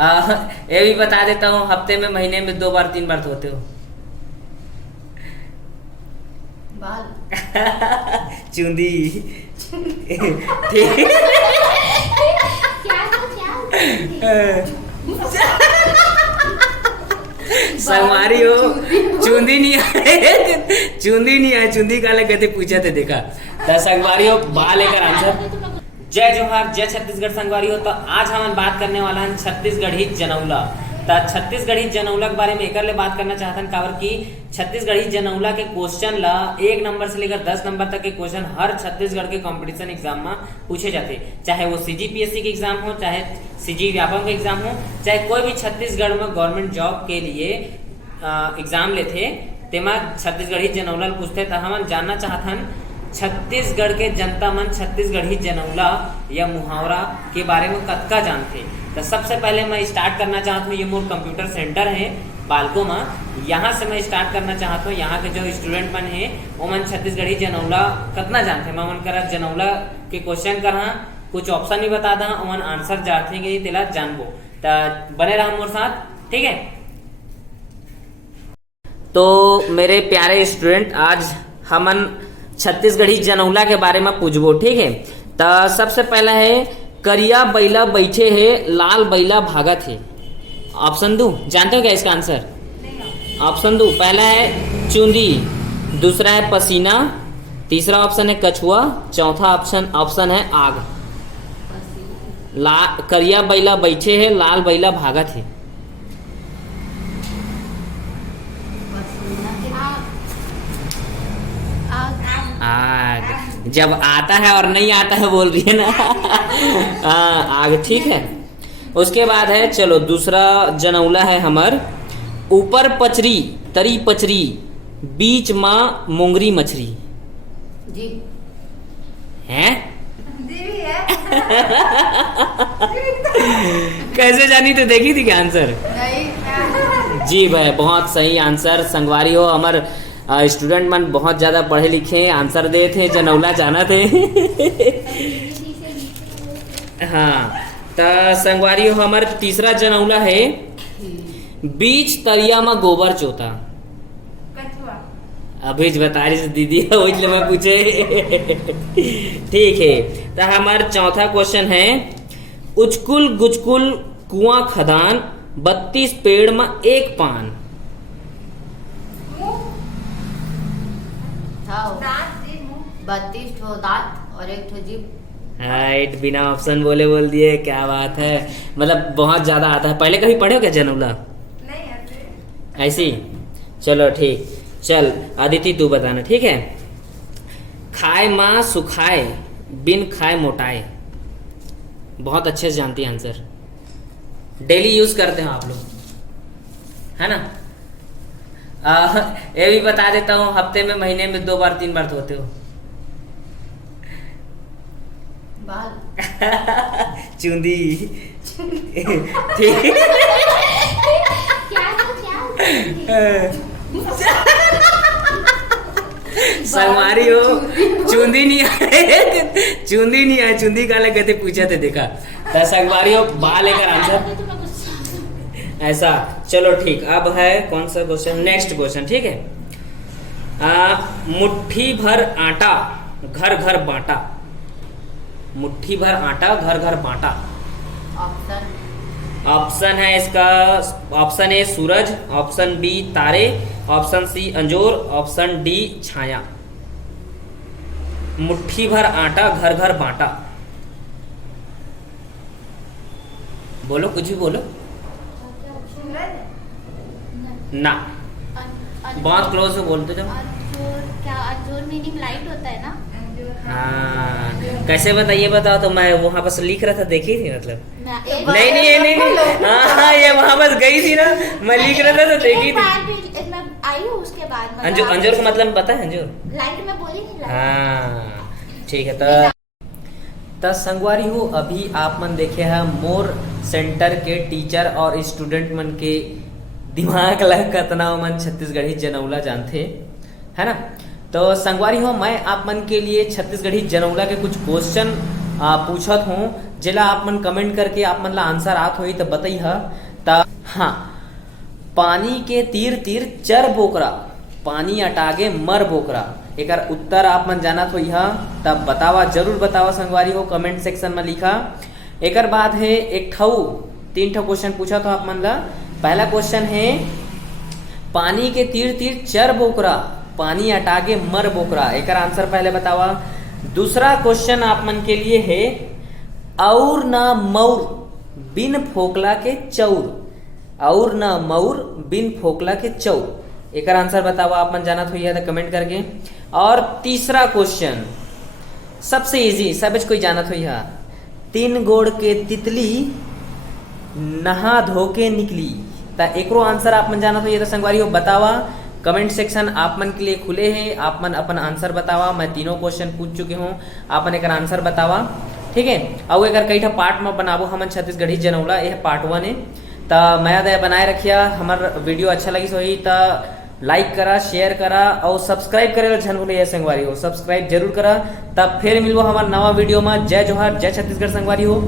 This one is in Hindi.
ये भी बता देता हूँ, हफ्ते में महीने में 2 बार 3 बार धोते हो। बाल। चूंदी। ठीक। संगवारी हो, चूंदी नहीं आए, चूंदी नहीं आए, चूंदी काले कहते पूछा थे देखा। तो संगवारी हो बा लेकर आंसर। जय जोहार, जय छत्तीसगढ़ संगवारी हो। तो आज हम बात करने वाला है छत्तीसगढ़ी जनौला। तो छत्तीसगढ़ी जनौला के बारे में एक बात करना चाहता हूँ काबर की छत्तीसगढ़ी जनौला के क्वेश्चन ला 1 नंबर से लेकर 10 नंबर तक के क्वेश्चन हर छत्तीसगढ़ के कंपटीशन एग्जाम में पूछे जाते, चाहे वो सीजीपीएससी के एग्जाम हो, चाहे सीजी व्यापम के एग्जाम हो, चाहे कोई भी छत्तीसगढ़ में गवर्नमेंट जॉब के लिए एग्जाम लेते तेमा छत्तीसगढ़ी जनौला पूछते। तो हम जानना चाहतन छत्तीसगढ़ के जनता मन छत्तीसगढ़ी जनौला या मुहावरा के बारे में कतका जानते। तो सबसे पहले मैं स्टार्ट करना चाहता हूँ, ये मोर कंप्यूटर सेंटर है बालको में, यहाँ से मैं स्टार्ट करना चाहता हूँ। यहाँ के जो स्टूडेंट मन है वो मन छत्तीसगढ़ी जनौला कितना जानते। मैं मन करा जनौला के क्वेश्चन करा, कुछ ऑप्शन भी बता दा, ओमन आंसर जानते कि तेला जानबो। तो बने रहा मोर साथ, ठीक है। तो मेरे प्यारे स्टूडेंट, आज हमन छत्तीसगढ़ी जनौला के बारे में पूछबो, ठीक है। तो सबसे पहला है करिया बैला बैठे है, लाल बैला भागत है। ऑप्शन दो, जानते हो क्या इसका आंसर? ऑप्शन दो, पहला है चूंदी, दूसरा है पसीना, तीसरा ऑप्शन है कछुआ, चौथा ऑप्शन है आग। करिया बैला बैठे है, लाल बैला भागत है। आग। जब आता है और नहीं आता है बोल रही है ना। आग, ठीक है। उसके बाद है, चलो दूसरा जनौला है हमार, ऊपर पचरी तरी पचरी, बीच माँ मोंगरी मछरी। जी हैं? जी है। कैसे जानी? तो देखी थी क्या आंसर? नहीं। जी भाई, बहुत सही आंसर। संगवारी हो, हमार स्टूडेंट मन बहुत ज्यादा पढ़े लिखे आंसर दे थे, जनौला जाना थे। हाँ, तो संगवारी हो, हमार तीसरा जनौला है, बीच तरिया में गोबर चोता। अभी बता रही थी दीदी, इसलिए मैं पूछे। ठीक है। तो हमारा चौथा क्वेश्चन है, उचकुल गुचकुल कुआं खदान, 32 पेड़ में एक पान। 32 ठो दांत और 1 ठो जीभ। हाइट, बिना ऑप्शन बोले बोल दिए, क्या बात है। मतलब बहुत ज्यादा आता है। पहले कभी पढ़े हो क्या जनौला? नहीं ऐसी। चलो ठीक, चल आदिति तू बताना, ठीक है। खाए माँ सुखाए, बिन खाए मोटाए। बहुत अच्छे से जानती है आंसर, डेली यूज करते हैं आप लोग, है ना। ये भी बता देता हूँ, हफ्ते में महीने में 2 बार 3 बार धोते हो। बाल। चूंदी। ठीक। संगवारी हो, चूंदी नहीं आए, चूंदी नहीं आए, चूंदी काले कहते पूछा थे देखा। तो संगवारी हो बा लेकर आंसर ऐसा। चलो ठीक, अब है कौन सा क्वेश्चन? नेक्स्ट क्वेश्चन, ठीक है। मुट्ठी भर आटा घर घर बांटा। मुट्ठी भर आटा घर घर बांटा। ऑप्शन है इसका, ऑप्शन ए सूरज, ऑप्शन बी तारे, ऑप्शन सी अंजोर, ऑप्शन डी छाया। मुट्ठी भर आटा घर घर बांटा। बोलो, कुछ भी बोलो ना। बहुत क्लोज से बोलते जाओ। क्या अंजोर मीनिंग लाइट होता है ना? हाँ, कैसे बताइए, बताओ। तो मैं वहाँ बस लिख रहा था, देखी थी मतलब। नहीं नहीं। हाँ, ये वहाँ बस गई थी ना, मैं लिख रहा था तो देखी थी। मैं आई हूँ उसके बाद। अंजोर का मतलब पता है? अंजोर लाइट में बोली नहीं। हाँ, ठीक है। तो संगवारी हो, अभी आप मन देखे हैं मोर सेंटर के टीचर और स्टूडेंट मन के दिमाग लग कतना मन छत्तीसगढ़ी जनौला जानते, है ना। तो संगवारी हो, मैं आप मन के लिए छत्तीसगढ़ी जनौला के कुछ क्वेश्चन पूछत हूँ, जेला आप मन कमेंट करके आप मन ला आंसर आत होई तो बताई ह। त हाँ, पानी के तीर तीर चर बोकरा, पानी अटागे मर बोकरा, एकर उत्तर आप मन जानत होई ह, तब बतावा, जरूर बतावा संगवारी हो, कमेंट सेक्शन में लिखा। एकर बाद है एक ठऊ 3 ठो क्वेश्चन पूछा था आप मन ला। पहला क्वेश्चन है पानी के तीर तीर चर बोकरा, पानी अटागे मर बोकरा, एकर आंसर पहले बतावा। दूसरा क्वेश्चन आप मन के लिए है और ना मऊर बिन फोकला के चौर, और ना मऊर बिन फोकला के चौर, एकर आंसर बतावा, आप मन जानत होइए तो कमेंट करके। और तीसरा क्वेश्चन सबसे इजी, सब कोई जानत होइए, 3 गोड़ के तितली नहा धो के निकली, ता एकरो आंसर आप मन जानत होइए तो संगवारी हो बतावा। कमेंट सेक्शन आप मन के लिए खुले हैं, आप मन अपन आंसर बतावा। मैं तीनों क्वेश्चन पूछ चुके हूँ, आप मन एक आंसर बतावा, ठीक है। और अगर कई ठा पार्ट में बनाबो हमन छत्तीसगढ़ी जनौला, यह पार्ट 1 है। तो मैं दया बनाए रखिया, हमार वीडियो अच्छा लगी सोई तो लाइक करा, शेयर करा और सब्सक्राइब करे झन भूलिए संगवारी हो, सब्सक्राइब जरूर करा। तब फिर मिलबो हमार नवा वीडियो में। जय जोहार, जय छत्तीसगढ़ संगवारी हो।